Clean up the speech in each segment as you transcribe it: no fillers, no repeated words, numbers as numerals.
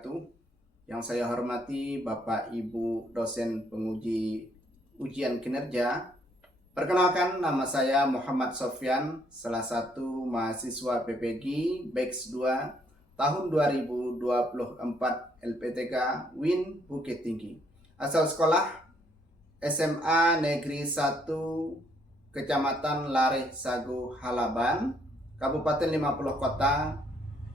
wabarakatuh. Yang saya hormati Bapak Ibu dosen penguji ujian kinerja. Perkenalkan, nama saya Muhammad Sofyan, salah satu mahasiswa PPG Batch 2 tahun 2024 LPTK Win Bukit Tinggi. Asal sekolah SMA Negeri 1 Kecamatan Lareh Sagu Halaban, Kabupaten 50 Kota,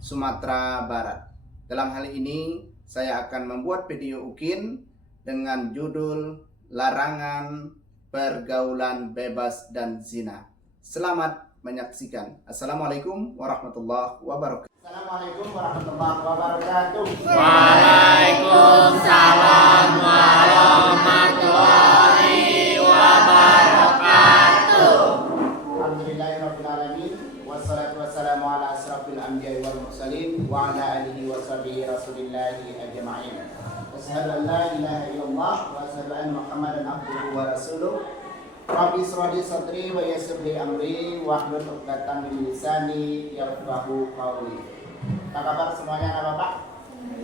Sumatera Barat. Dalam hal ini saya akan membuat video UKIN dengan judul Larangan Pergaulan Bebas dan Zina. Selamat menyaksikan. Assalamualaikum warahmatullahi wabarakatuh. Assalamualaikum warahmatullahi wabarakatuh. Waalaikumsalam warahmatullahi wabarakatuh. Alhamdulillahirabbil alamin wassalatu wassalamu ala asrafil anbiya'i wal mursalin wa ala alihi wa sahbihi rasulillahi ajma'in. Asyhadu an la ilaha illallah wa asyhadu anna Muhammadan abduhu wa rasuluh. Rabbi ishrah li sadri wa yassir li amri wahlul 'uqdatam min lisani yafqahu qawli. Apa kabar semuanya, Bapak?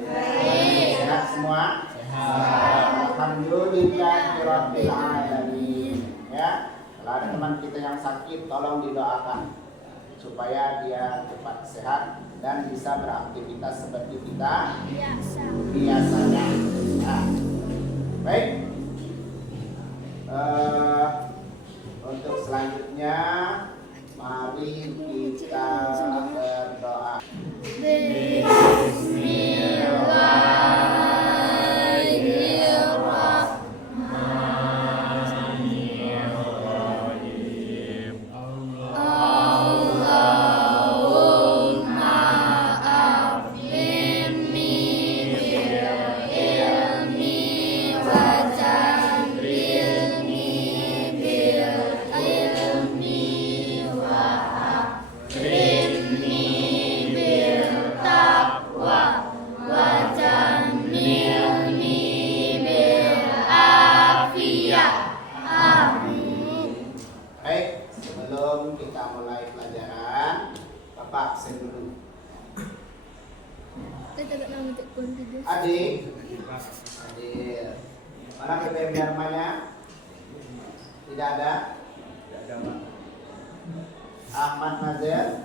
Baik. Sehat semua? Sehat. Alhamdulillahirabbil alamin. Ya, kalau ada teman kita yang sakit, tolong didoakan supaya dia cepat sehat dan bisa beraktivitas seperti kita biasanya. Nah, baik. Untuk selanjutnya, mari kita berdoa. Baik, sebelum kita mulai pelajaran, Bapak absen dulu. Adik, mana BBM Dharmanya? Tidak ada. Ahmad Nazir,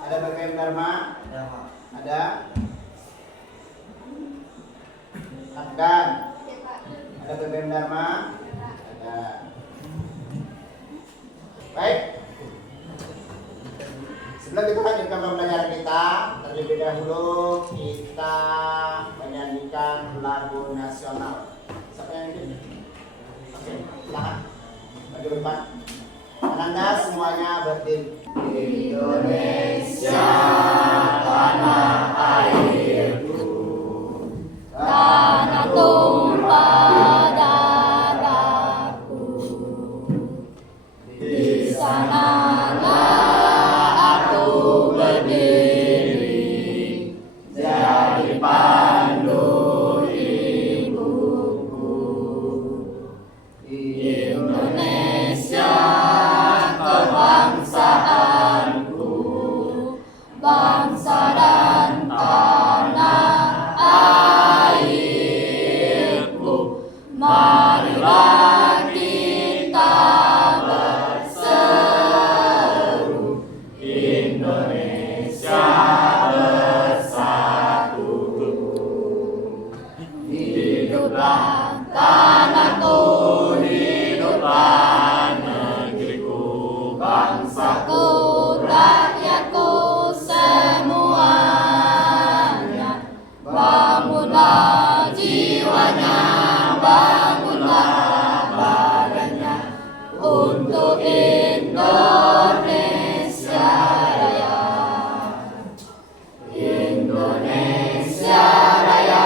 ada BBM Dharma? Ada. Afgan, ada BBM Dharma? Ada. Baik. Sebelum kita lanjutkan pembelajaran kita, terlebih dahulu kita menyanyikan lagu nasional. Siapa yang nyanyi? Oke, silakan. Bagi depan. Ananda semuanya berdiri. Indonesia tanah airku, tanah tumpah darahku. Di sanalah aku berdiri, jadi pandu ibuku. Indonesia kebangsaanku, bangsa dan tanah airku. Marilah kita berseru, Indonesia bersatu. Hiduplah tanahku, hiduplah negeriku, bangsaku, rakyatku semuanya. Bangunlah jiwanya, bangunlah badannya untuk Indonesia Raya. Indonesia Raya,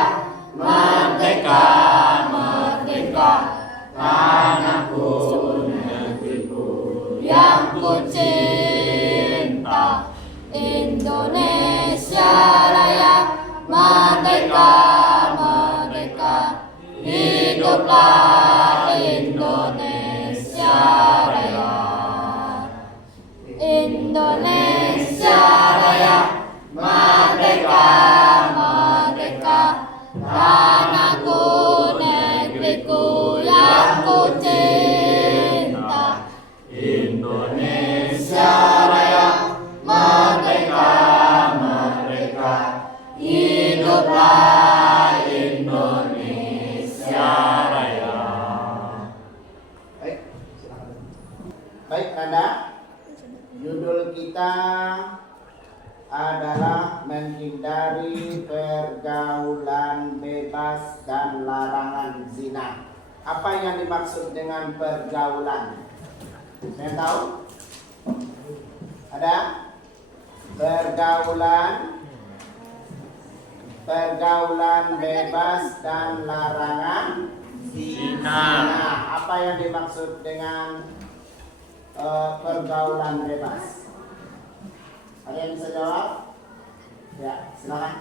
merdeka, merdeka, tanahku, negeriku yang ku cinta. Indonesia Raya, merdeka, merdeka, hiduplah Indonesia Raya. Indonesia Raya, merdeka, merdeka, Indonesia Raya, merdeka, merdeka, hiduplah Indonesia Raya. Baik, silakan. Baik, Nanda. Judul kita adalah menghindari pergaulan bebas dan larangan zina. Apa yang dimaksud dengan pergaulan? Saya tahu? Ada? Pergaulan bebas dan larangan zina. Apa yang dimaksud dengan pergaulan bebas? Ada yang bisa jawab? Ya, silakan.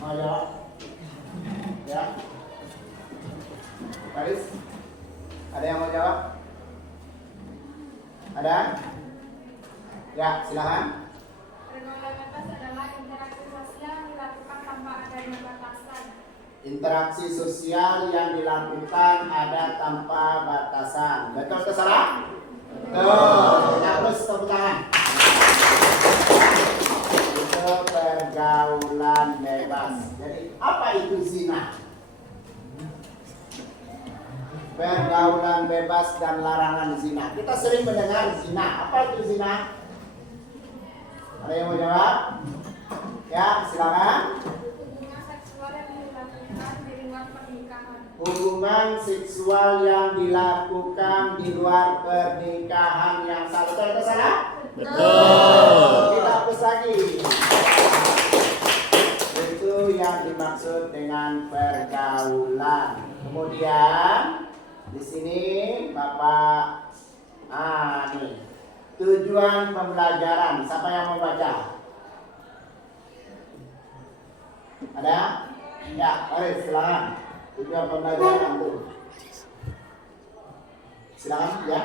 Mau jawab? Ya. Faris? Ada yang mau jawab? Ada? Ya, silakan. Pergaulan bebas adalah interaksi sosial yang dilakukan tanpa adanya batasan. Interaksi sosial yang dilakukan ada tanpa batasan. Betul atau salah? Betul. Kita terus tepuk tangan. Itu pergaulan bebas. Jadi apa itu zina? Pergaulan bebas dan larangan zina. Kita sering mendengar zina. Apa itu zina? Ada yang mau jawab? Ya, silakan. Hubungan seksual yang dilakukan di luar pernikahan. Hubungan seksual yang dilakukan di luar pernikahan yang sah. Betul atau salah? Betul. Kita hapus lagi. Itu yang dimaksud dengan pergaulan. Kemudian di sini Bapak nih tujuan pembelajaran. Siapa yang mau baca? Ada? Ya, mari silakan. Tujuan pembelajaran tuh. Silakan ya.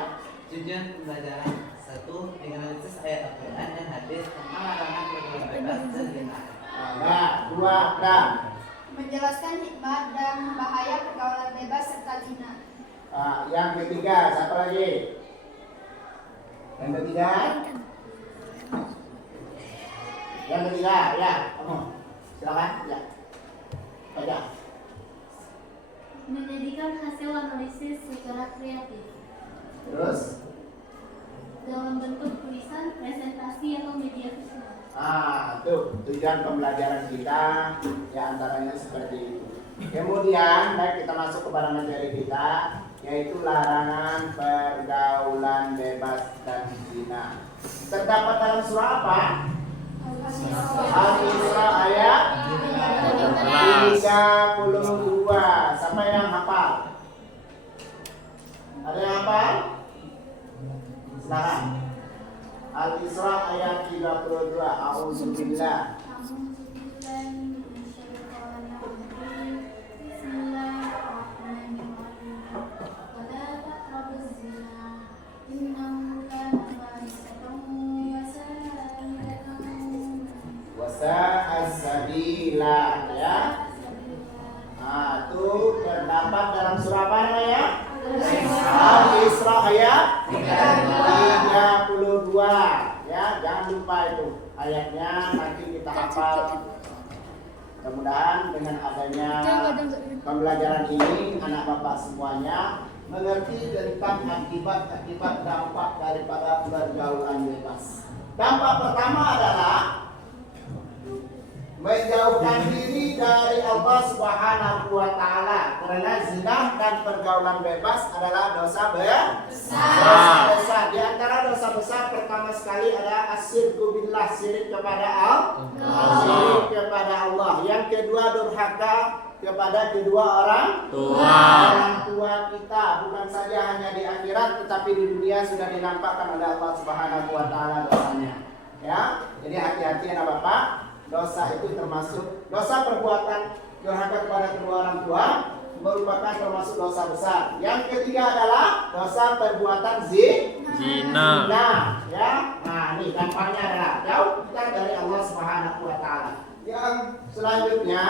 Tujuan pembelajaran 1. Menganalisis ayat Al-Quran dan hadis tentang larangan pergaulan bebas dan zina. Nah, 2 dan Menjelaskan hikmah dan bahaya pergaulan bebas serta zina. yang ketiga, siapa lagi? Yang ketiga? Yang ketiga, ya, kamu. Silakan, ya. Baca. Menjadikan hasil analisis secara kreatif Terus, dalam bentuk tulisan, presentasi, atau media visual. tuh tujuan pembelajaran kita ya antaranya seperti itu. Kemudian, baik kita masuk kepada materi kita, yaitu larangan pergaulan bebas dan zina. Terdapat dalam surah apa? Al-Isra ayat 32. Siapa yang hafal? Ada yang hafal? Silakan. Al-Isra ayat 32. A'udzubillah. As-sabila ya. Itu terdapat dalam surah apa namanya? Al-Isra ayat 32 ya, jangan lupa itu ayatnya, nanti kita hafal. Mudah-mudahan dengan adanya pembelajaran ini anak bapak semuanya mengerti tentang akibat-akibat dampak daripada pergaulan bebas. Dampak pertama adalah menjauhkan diri dari Allah Subhanahu wa taala, karena zina dan pergaulan bebas adalah dosa besar. Di antara dosa besar pertama sekali ada asyirku billah, syirik kepada Allah. Yang kedua durhaka kepada kedua orang tua kita, bukan saja hanya di akhirat tetapi di dunia sudah dinampakkan oleh Allah Subhanahu wa taala dosanya. Ya, jadi hati-hati anak bapak. Dosa itu termasuk dosa perbuatan durhaka kepada kedua orang tua, merupakan termasuk dosa besar. Yang ketiga adalah dosa perbuatan zina. Ya, nah ini dampaknya adalah jauh kita dari Allah Subhanahu wa taala. Yang selanjutnya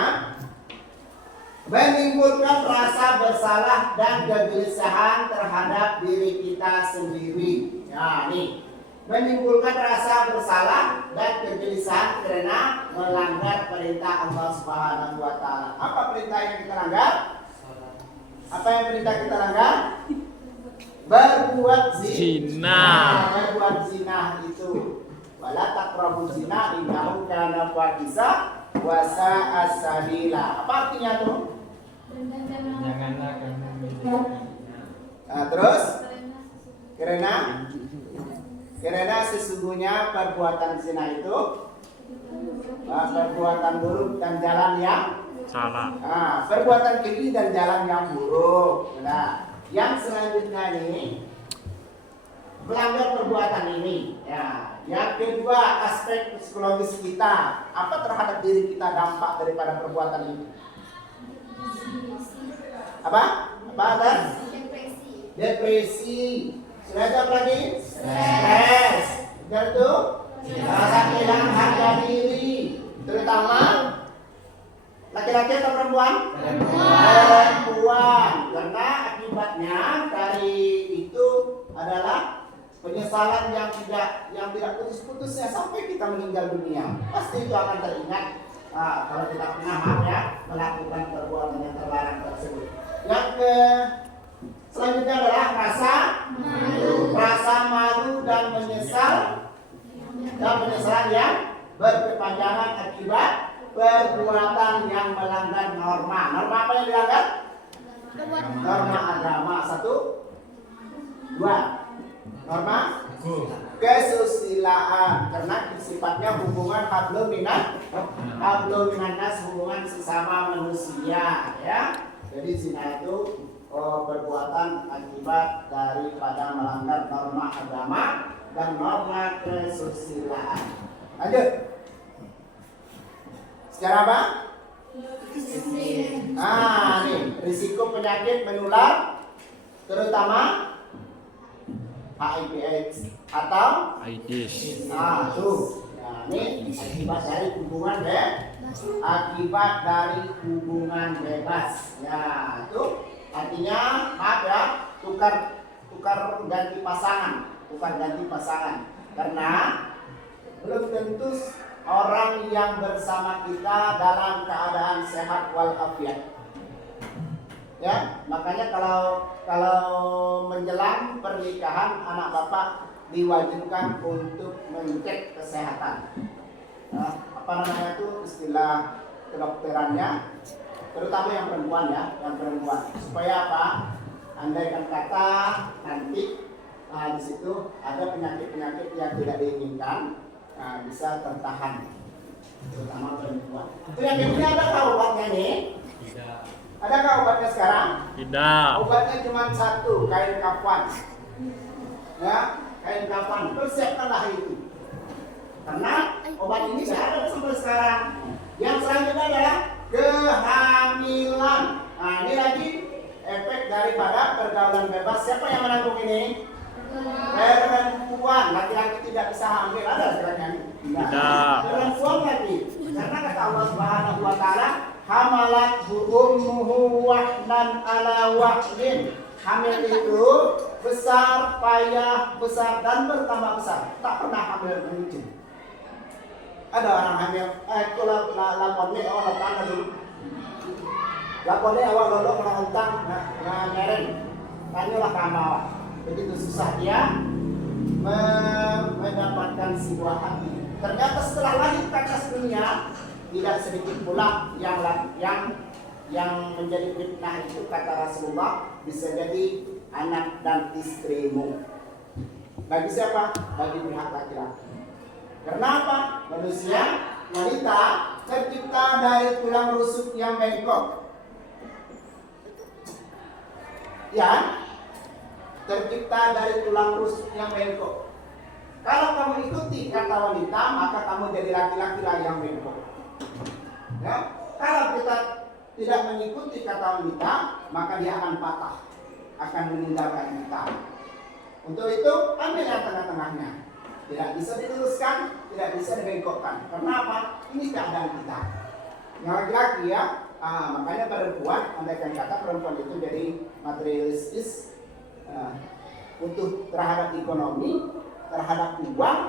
menimbulkan rasa bersalah dan kegelisahan terhadap diri kita sendiri. Nah, nih menimbulkan rasa bersalah dan kegelisahan karena melanggar perintah Allah Subhanahu wa taala. Apa perintah yang kita langgar? Apa yang perintah kita langgar? Berbuat zina. Berbuat zina itu. Wala taqrabu zina innahu kana fahisha wa sa'a sabila. Apa artinya tuh? Janganlah kamu menjadi Nah, terus karena sesungguhnya perbuatan zina itu perbuatan buruk dan jalan yang salah. perbuatan keji dan jalan yang buruk. Nah, yang selanjutnya ini melanggar perbuatan ini. Ya, yang kedua aspek psikologis kita, apa terhadap diri kita dampak daripada perbuatan ini? Apa ada? Depresi. Sudah ada apa lagi? Stres. Dan itu rasa kehilangan harga diri, terutama laki-laki atau perempuan? Perempuan. Karena akibatnya dari itu adalah penyesalan yang tidak putus-putusnya sampai kita meninggal dunia. Pasti itu akan teringat kalau kita pernah melakukan perbuatan yang terlarang tersebut. Yang selanjutnya adalah rasa malu dan penyesalan yang berkepanjangan akibat perbuatan yang melanggar norma. Norma apa yang dilanggar? Norma agama. 1, 2. Norma kesusilaan, karena sifatnya hubungan hablum minan nas, hubungan sesama manusia, ya. Jadi zina itu perbuatan akibat daripada melanggar norma agama dan norma kesusilaan. Lanjut. Secara apa? Nih risiko penyakit menular, terutama HIV/AIDS atau AIDS. tuh. Nah, ini akibat dari hubungan bebas. Ya, itu artinya tukar ganti pasangan. Karena belum tentu orang yang bersama kita dalam keadaan sehat walafiat. Ya, makanya kalau menjelang pernikahan anak bapak diwajibkan untuk mengecek kesehatan. Apa namanya itu istilah kedokterannya, terutama yang perempuan supaya apa? Andaikan kata nanti di situ ada penyakit yang tidak diinginkan bisa tertahan, terutama perempuan. Penyakit ini ada obatnya nih? Tidak. Adakah obatnya sekarang? Tidak. Obatnya cuma satu, kain kafan. Ya, kain kafan. Persiapkanlah itu. Karena obat ini tidak ada sampai sekarang. Yang selanjutnya adalah kehamilan. Nah, ini lagi efek daripada pergaulan bebas. Siapa yang menanggung ini? Perempuan. Laki-laki tidak bisa hamil. Ada laki-laki? Tidak. Perempuan lagi. Karena kata Allah Subhanahu wa taala, hamalat ummuhu wahnan ala wahnin. Hamil itu besar, payah, besar dan bertambah besar. Tak pernah hamil menyuci. Ada orang hamil, kalau lapornya awal lapan dulu. Lapornya awal lalu melantang, ngeren. Tanyalah kamu, begitu susah dia mendapatkan sebuah hati. Ternyata setelah lahir ke atas dunia, tidak sedikit pula yang menjadi fitnah itu, kata Rasulullah, bisa jadi anak dan istrimu. Bagi siapa? Bagi pihak laki-laki. Kenapa? Manusia, wanita tercipta dari tulang rusuk yang bengkok. Ya, tercipta dari tulang rusuk yang bengkok. Kalau kamu ikuti kata wanita, maka kamu jadi laki-laki yang bengkok. Ya, kalau kita tidak mengikuti kata wanita, maka dia akan patah, akan meninggalkan kita. Untuk itu, ambil yang tengah-tengahnya. Tidak bisa diluruskan, tidak bisa dibengkokkan. Kenapa? Ini keadaan kita. Yang laki-laki ya, makanya perempuan, andaikan kata perempuan itu jadi materialistis, untuk terhadap ekonomi, terhadap uang,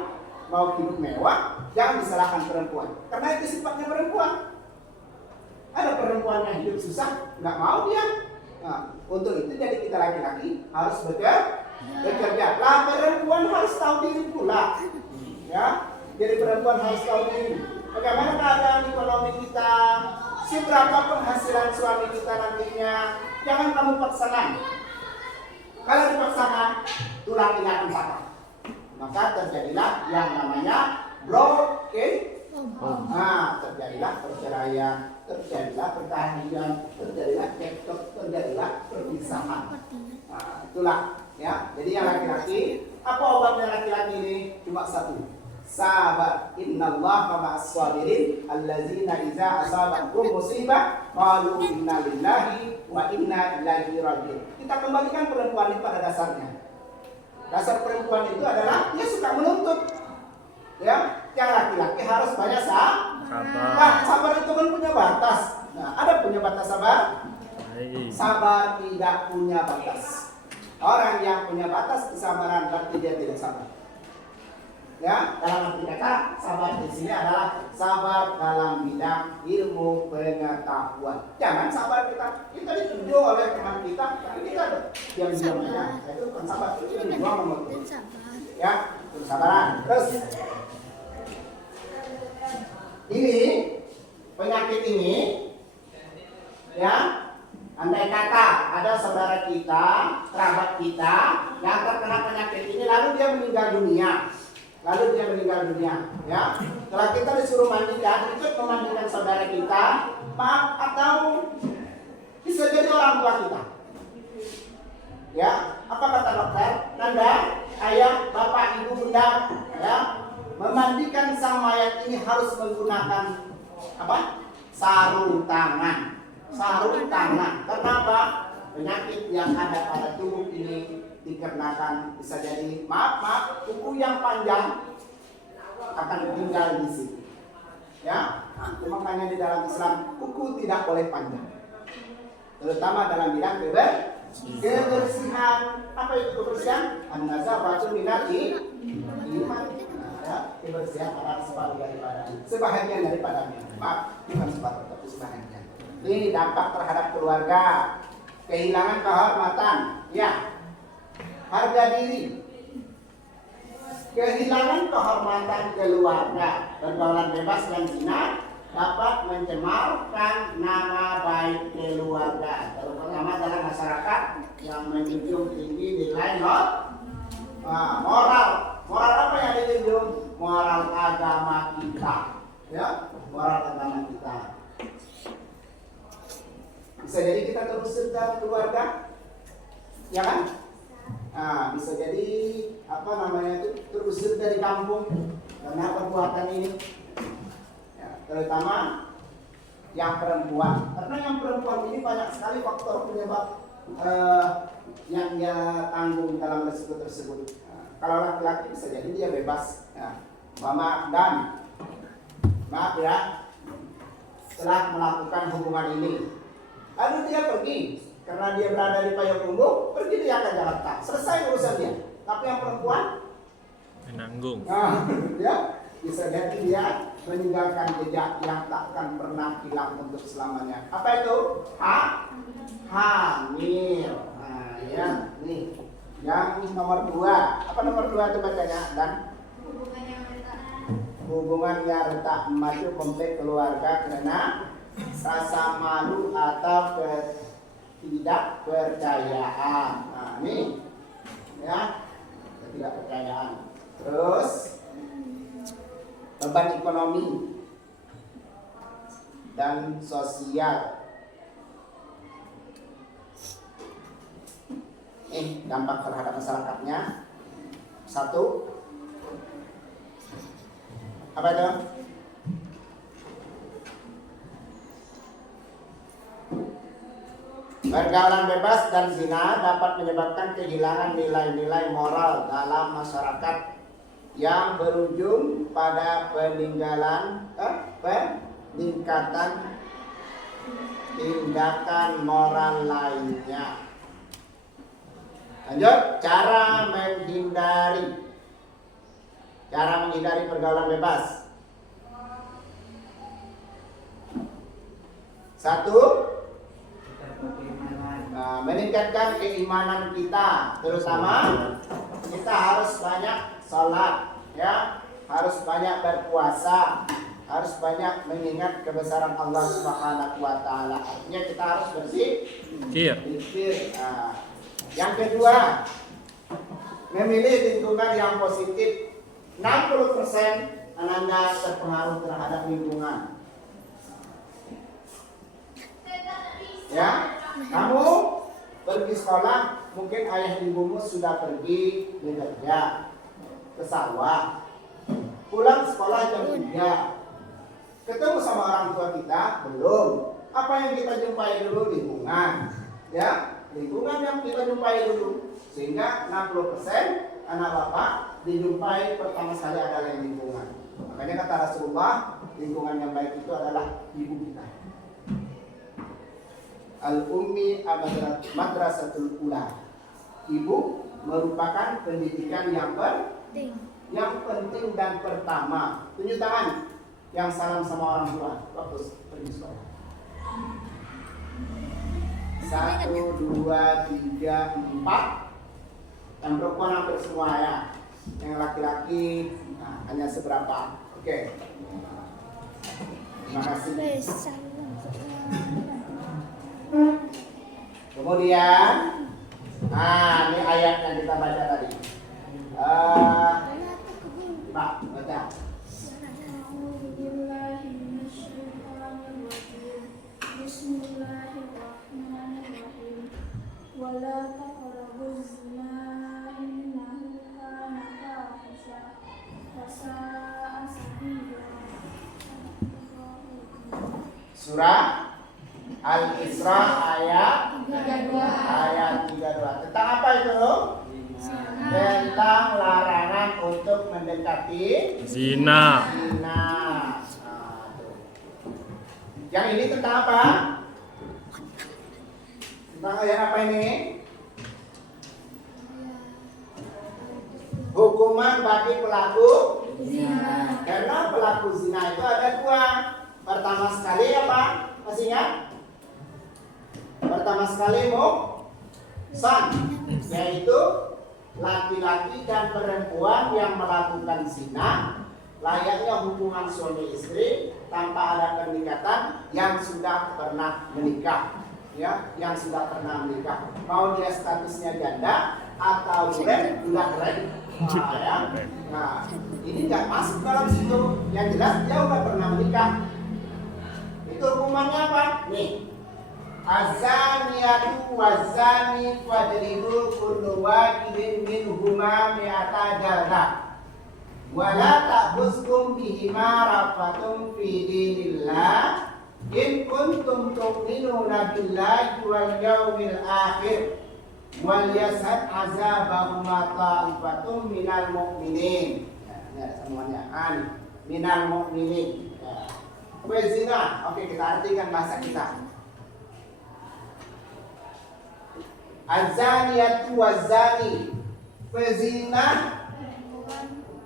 mau hidup mewah, jangan disalahkan perempuan. Karena itu sifatnya perempuan. Ada perempuan yang hidup susah, nggak mau dia. Nah, untuk itu jadi kita laki-laki harus bekerja. Lah perempuan harus tahu diri pula. Ya, jadi perempuan harus tahu diri. Bagaimana keadaan ekonomi kita? Seberapa penghasilan suami kita nantinya? Jangan kamu paksakan. Kalau dipaksakan, tulang ini akan patah. Maka terjadilah yang namanya broken. Nah, terjadilah perceraian, terjadilah perkahwinan, terjadilah cekcok, terjadilah perpisahan. Nah, itulah ya. Jadi yang laki-laki, apa obatnya laki-laki ini? Cuma satu. Sabar. Innallaha ma'as sabirin allazina idza asabatkum musibah qalu inna lillahi wa inna ilaihi raji'un. Kita kembalikan perempuan ini pada dasarnya. Dasar perempuan itu adalah dia suka menuntut. Ya, yang laki-laki harus banyak sabar. Nah, sabar itu kan punya batas. Nah, ada punya batas sabar? Sabar tidak punya batas. Orang yang punya batas kesabaran berarti dia tidak sabar. Ya, dalam arti kata sabar di sini adalah sabar dalam bidang ilmu pengetahuan. Jangan sabar kita dituduh oleh teman kita, tapi kita diam-diam aja. Itu bukan sabar, itu dibuang nomor. Ya, itu kesabaran. Terus ini penyakit ini, ya, andai kata ada saudara kita, kerabat kita yang terkena penyakit ini, lalu dia meninggal dunia. Ya. Kalau kita disuruh mandikan, ikut memandikan saudara kita, maaf, atau bisa jadi orang tua kita. Ya, apa kata dokter? Nanda, ayah, bapak, ibu, bunda, ya, memandikan sang mayat ini harus menggunakan apa? Sarung tangan. Kenapa? Penyakit yang ada pada tubuh ini dikarenakan bisa jadi maaf kuku yang panjang akan tinggal di sini. Ya, makanya di dalam Islam kuku tidak boleh panjang, terutama dalam bidang kebersihan. Apa itu kebersihan? An-nazafatu minal iman. Ya, kebersihan adalah sebahagian daripadanya. Maaf, bukan separuh tapi sebahagian. Ini dampak terhadap keluarga, kehilangan kehormatan, ya. Harga diri, kehilangan kehormatan keluarga, pergaulan bebas dan zina dapat mencemarkan nama baik keluarga, terutama dalam masyarakat yang menjunjung tinggi nilai moral. Moral apa yang dijunjung? Moral agama kita, ya, moral agama kita. Bisa jadi kita terusir dalam keluarga, ya kan? Nah, bisa jadi terusir dari kampung karena perbuatan ini. Ya, terutama yang perempuan, karena yang perempuan ini banyak sekali faktor penyebab yang dia tanggung dalam resiko tersebut. Nah, kalau laki-laki bisa jadi dia bebas. Ya, maaf ya, setelah melakukan hubungan ini, lalu dia pergi. Karena dia berada di Payakumbuh, pergi dia ke Jakarta. Selesai urusan dia. Tapi yang perempuan menanggung. Nah, ya, bisa jadi dia meninggalkan jejak yang takkan pernah hilang untuk selamanya. Apa itu? Hamil. Nah, ya, nih. Yang nomor 2. Apa nomor 2 itu bacanya? Dan hubungan yang retak maju konflik keluarga karena rasa malu atau tidak percayaan. Nah, ini ya, ketidakpercayaan. Terus beban ekonomi dan sosial. Dampak terhadap masyarakatnya. 1, apa itu? Pergaulan bebas dan zina dapat menyebabkan kehilangan nilai-nilai moral dalam masyarakat yang berujung pada peningkatan tindakan moral lainnya. Lanjut, cara menghindari pergaulan bebas. Satu, meningkatkan keimanan kita, terutama kita harus banyak sholat, ya, harus banyak berpuasa, harus banyak mengingat kebesaran Allah Subhanahu wa taala. Artinya kita harus berzikir. Yang kedua, memilih lingkungan yang positif. 60% Anda terpengaruh terhadap lingkungan. Ya, kamu pergi sekolah, mungkin ayah ibumu sudah pergi bekerja ke sawah. Pulang sekolah jam 3. Ketemu sama orang tua kita belum. Apa yang kita jumpai dulu? Lingkungan. Ya, lingkungan yang kita jumpai dulu. Sehingga 60% anak bapak dijumpai pertama sekali adalah lingkungan. Makanya kata Rasulullah, lingkungan yang baik itu adalah ibu kita. Al-ummi madrasatul ula. Ibu merupakan pendidikan yang penting dan pertama. Tunjuk tangan yang salam sama orang tua waktu pergi sekolah. 1, 2, 3, 4. Yang perempuan hampir semua ya. Yang laki-laki hanya seberapa. Oke. Terima kasih. Kemudian, ini ayat yang kita baca tadi. Pak, baca. Bismillahirrahmanirrahim. Wala taqrabuz zina innahu kana fahisha wa sa'a sabila. Surah Al-Isra ayat 32. Tentang apa itu? Tentang larangan untuk mendekati Zina. Yang ini tentang apa? Tentang ayat apa ini? Hukuman bagi pelaku zina. Karena pelaku zina itu ada dua. Pertama sekali apa? Masih ingat? Pertama sekali muhsan, yaitu laki-laki dan perempuan yang melakukan zina, layaknya hubungan suami istri tanpa ada pernikatan yang sudah pernah menikah, ya, yang sudah pernah menikah. Mau dia statusnya janda atau budak rek, ya. Nah, ini nggak masuk dalam situ. Yang jelas dia udah pernah menikah. Itu hukumannya apa? Nih, azaniyatu wazani fadribu kullu wahidin minhuma mi'ata jaldah. Wala ta'buskum bihima rafatun fi dinillah in kuntum tu'minuna billahi wal yawmil akhir wal yashhad azabahuma ta'ifatun minal mu'minin. Ya, semuanya minal mu'minin. Zina, oke, kita artikan bahasa kita. Azaniyatu wazani, pezina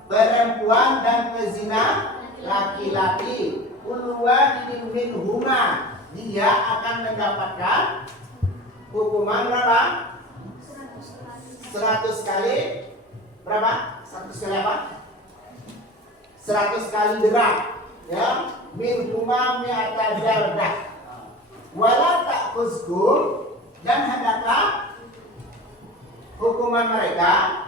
perempuan dan pezina laki-laki. Uluwadin minhuma, dia akan mendapatkan hukuman berapa? 100 kali berapa? 100 kali apa? 100 kali derah, ya. Minhuma mi'ata jaldah. Wala ta'khuzkum, dan hendaklah hukuman mereka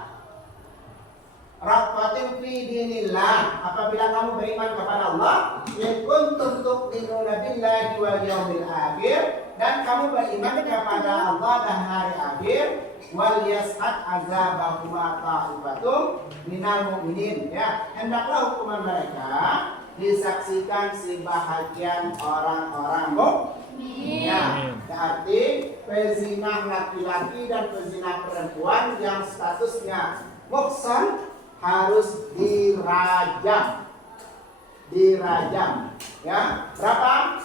rafatin fi dinillah, apabila kamu beriman kepada Allah, in kuntum tu'minuna billahi wal yawmil akhir, dan kamu beriman kepada Allah dan hari akhir, wal yashhad azabahuma ta'ifatum minal mu'minin, ya, hendaklah hukuman mereka disaksikan sebahagian orang-orang mukmin. Ya, berarti pezina laki-laki dan pezina perempuan yang statusnya muhsan harus dirajam. Ya, berapa?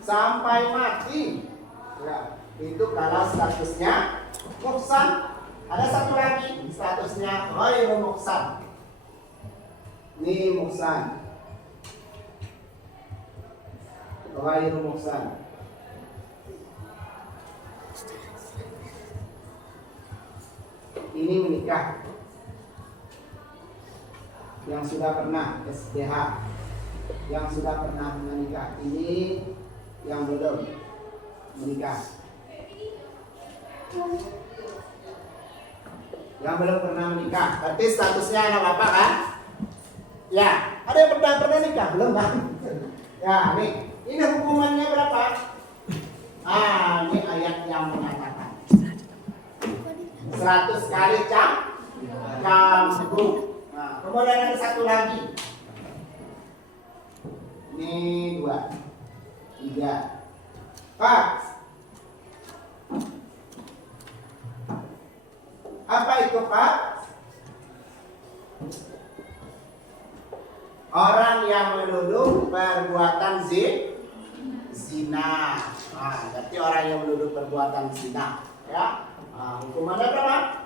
Sampai mati. Ya, itu kalau statusnya Muhsan. Ada satu lagi statusnya ghairu muhsan. Ini muhsan. Ghairu muhsan. Ini menikah. Yang sudah pernah SDH, yang sudah pernah menikah. Ini yang belum menikah. Yang belum pernah menikah. Berarti statusnya anak bapak kan? Ya. Ada yang pernah nikah belum kan? Ya, ini hukumannya berapa? Ini ayat yang mengatakan 100 kali cambuk. Nah, kemudian ada satu lagi. Ini 2, 3, 4. Apa itu, Pak? Orang yang menuduh perbuatan zina. Nah, berarti orang yang menuduh perbuatan zina, ya. Hukumannya berapa?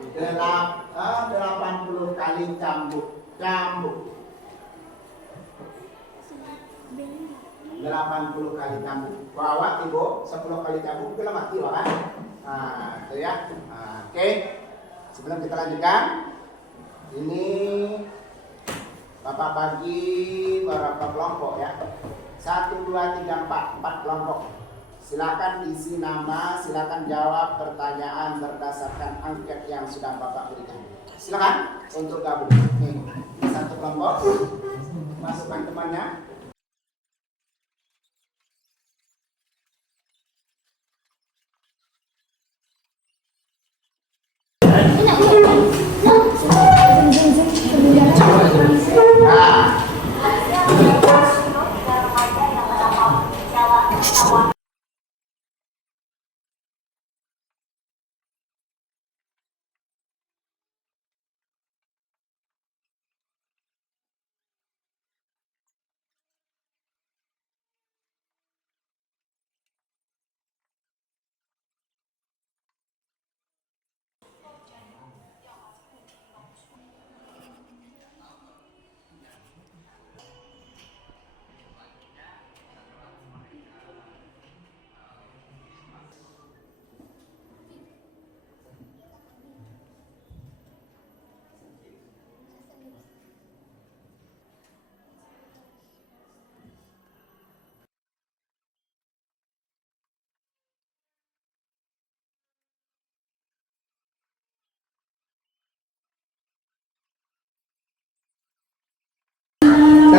80 kali cambuk. 80 kali cambuk. Bawa ibu 10 kali cambuk itu mati kan? Nah, itu ya. Oke. Sebelum kita lanjutkan, ini Bapak bagi beberapa kelompok ya. 1, 2, 3, 4 kelompok. Silakan isi nama, silakan jawab pertanyaan berdasarkan angket yang sudah Bapak berikan. Silakan untuk gabung. Nih, satu kelompok. Masukkan temannya.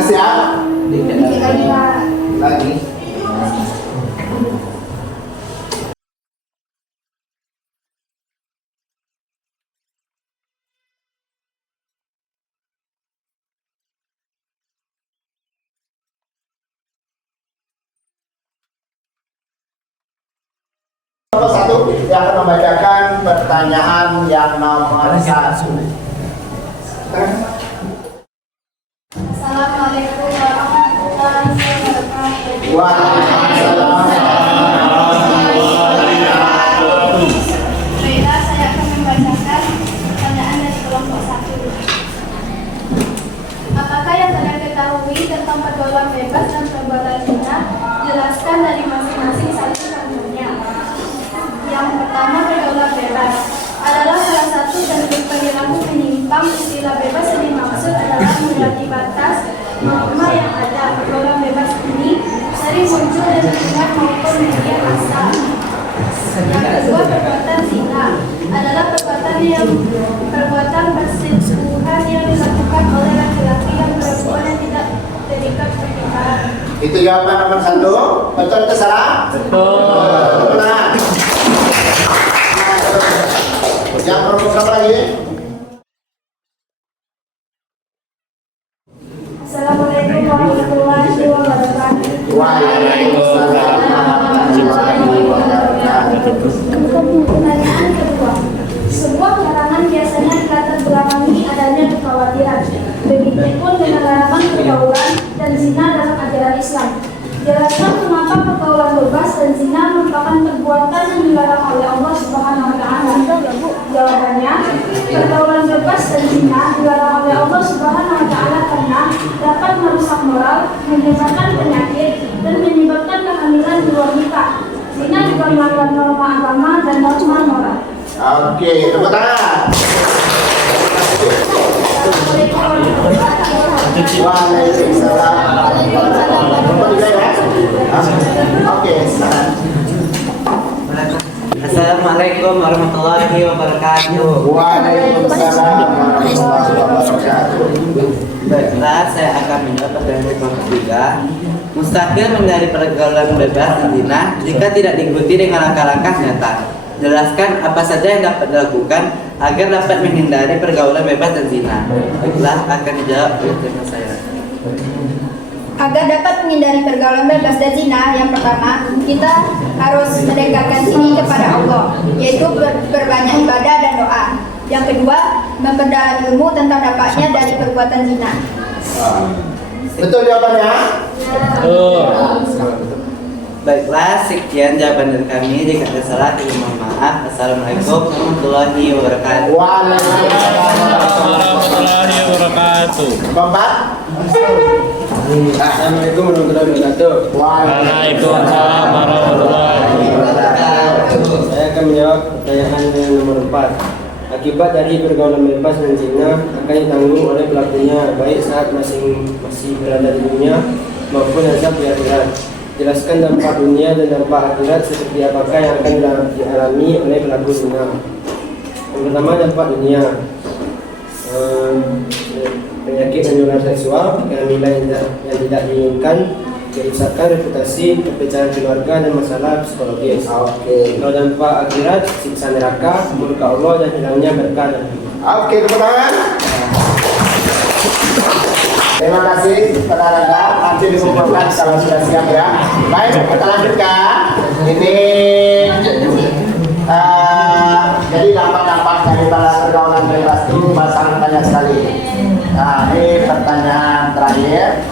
Siap? Lagi. Satu yang akan membacakan pertanyaan yang nomor 1. Assalamualaikum warahmatullahi wabarakatuh. Waalaikumsalam warahmatullahi wabarakatuh. Baiklah, saya akan membacakan pertanyaan dari kelompok 1. Apakah yang kalian ketahui tentang pergaulan bebas dan perbuatan zina? Jelaskan dari masing-masing satu contohnya. Yang pertama, pergaulan bebas adalah salah satu bentuk perilaku menyimpang. Istilah bebas yang dimaksud adalah melewati batas norma yang ada. Pergaulan bebas ini sering muncul dari lingkungan maupun media massa. Yang kedua, perbuatan zina adalah perbuatan perselingkuhan yang dilakukan oleh laki-laki yang perempuan yang tidak terikat pernikahan. Itu jawaban nomor 1. Betul atau salah? Betul. Benar. Yang berapa lagi? Assalamualaikum warahmatullahi wabarakatuh. Waalaikumsalam warahmatullahi wabarakatuh. Pertanyaan kedua. Sebuah larangan biasanya dilatar belakangi adanya kekhawatiran. Begitupun dengan larangan pergaulan dan zina dalam ajaran Islam. Jelaskan mengapa pergaulan bebas dan zina merupakan perbuatan yang dilarang oleh Allah Subhanahu wa Ta'ala. Jawabannya, pergaulan bebas dan zina dilarang oleh Allah Subhanahu wa Ta'ala karena dapat merusak moral, menyebabkan penyakit, dan menyebabkan kehamilan di luar nikah. Zina juga melanggar norma agama dan norma moral. Oke, tepuk tangan. Waalaikumsalam. Oke, silakan. Assalamualaikum warahmatullahi wabarakatuh. Waalaikumsalam warahmatullahi wabarakatuh. Baiklah, saya akan menjawab pertanyaan yang ketiga. Mustahil menghindari pergaulan bebas zina jika tidak diikuti dengan langkah-langkah nyata. Jelaskan apa saja yang dapat dilakukan agar dapat menghindari pergaulan bebas dan zina. Baiklah, akan dijawab oleh teman saya. Agar dapat menghindari pergaulan bebas dan zina, yang pertama, kita harus mendekatkan diri kepada Allah, yaitu berbanyak ibadah dan doa. Yang kedua, memperdalam ilmu tentang dampaknya dari perbuatan zina. Betul jawabannya? Baiklah, sekian jawaban dari kami. Jika ada salah, mohon maaf. Assalamualaikum warahmatullahi wabarakatuh. Waalaikumsalam Warahmatullahi wabarakatuh. Keempat. Assalamualaikum warahmatullahi wabarakatuh. Waalaikumsalam warahmatullahi wabarakatuh. Saya akan menjawab pertanyaan yang nomor 4. Akibat dari pergaulan bebas dan zina akan ditanggung oleh pelakunya baik saat masih berada di dunia maupun saat di akhirat. Jelaskan dampak dunia dan dampak akhirat seperti apakah yang akan dialami oleh pelaku zina. Yang pertama, dampak dunia. Penyakit menular seksual, kehamilan yang tidak diinginkan, kerusakan reputasi, perpecahan keluarga, dan masalah psikologis. Kalau dampak akhirat, siksa neraka, murka Allah, dan hilangnya berkah dan Oke, tepuk tangan. Terima kasih rekan-rekan. Nanti dikumpulkan kalau sudah siap ya. Baik, kita lanjutkan. Ini jadi dampak-dampak dari pergaulan bebas itu sangat banyak sekali. Nah, ini pertanyaan terakhir.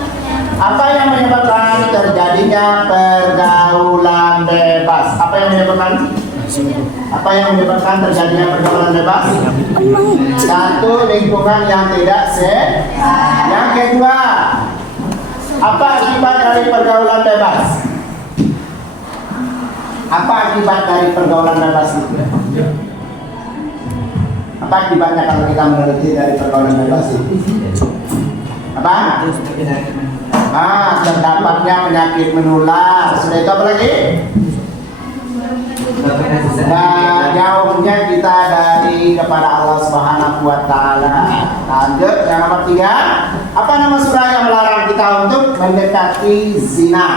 Apa yang menyebabkan terjadinya pergaulan bebas? Apa yang menyebabkan? Apa yang menyebabkan terjadinya pergaulan bebas? Satu, lingkungan yang tidak sehat. Yang kedua, apa akibat dari pergaulan bebas? Apa akibat dari pergaulan bebas itu? Apa akibatnya kalau kita meneliti dari pergaulan bebas itu? Apa? Terdapatnya penyakit menular. Sudah itu apa lagi? Nah, jauhnya kita dari kepada Allah Subhanahu wa Ta'ala. Lanjut yang nomor 3. Apa nama surah yang melarang kita untuk mendekati zina?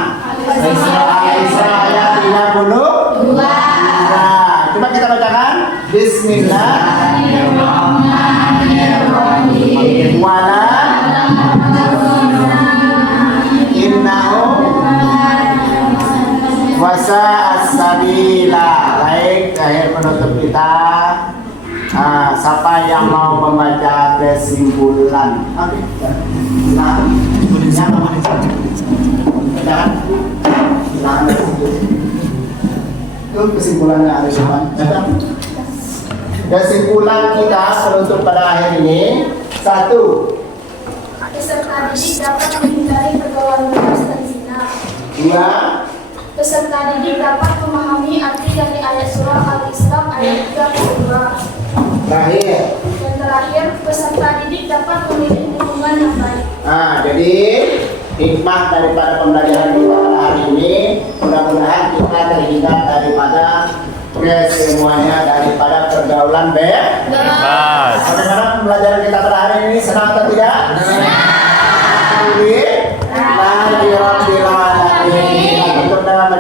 Al-Isra ayat 32. Coba kita bacakan. Bismillahirrahmanirrahim. Wala innahu wasa as-sabila. Baik, akhir penutup kita. Siapa yang mau membaca kesimpulan? Oke. Nah, yang mana? Itu kesimpulannya ada di depan. Kesimpulan kita penutup pada akhir ini. 1. Peserta didik dapat menghindari pergaulan bebas dan zina. 2. Peserta didik dapat memahami arti dari ayat surah Al-Isra ayat 32. Terakhir. Dan terakhir, peserta didik dapat memilih lingkungan yang baik. Jadi hikmah daripada pembelajaran kita pada hari ini, mudah-mudahan kita terhindar daripada kesemuanya daripada pergaulan bebas. Bagaimana pembelajaran kita pada hari ini? Senang atau tidak? Senang. Untuk dengan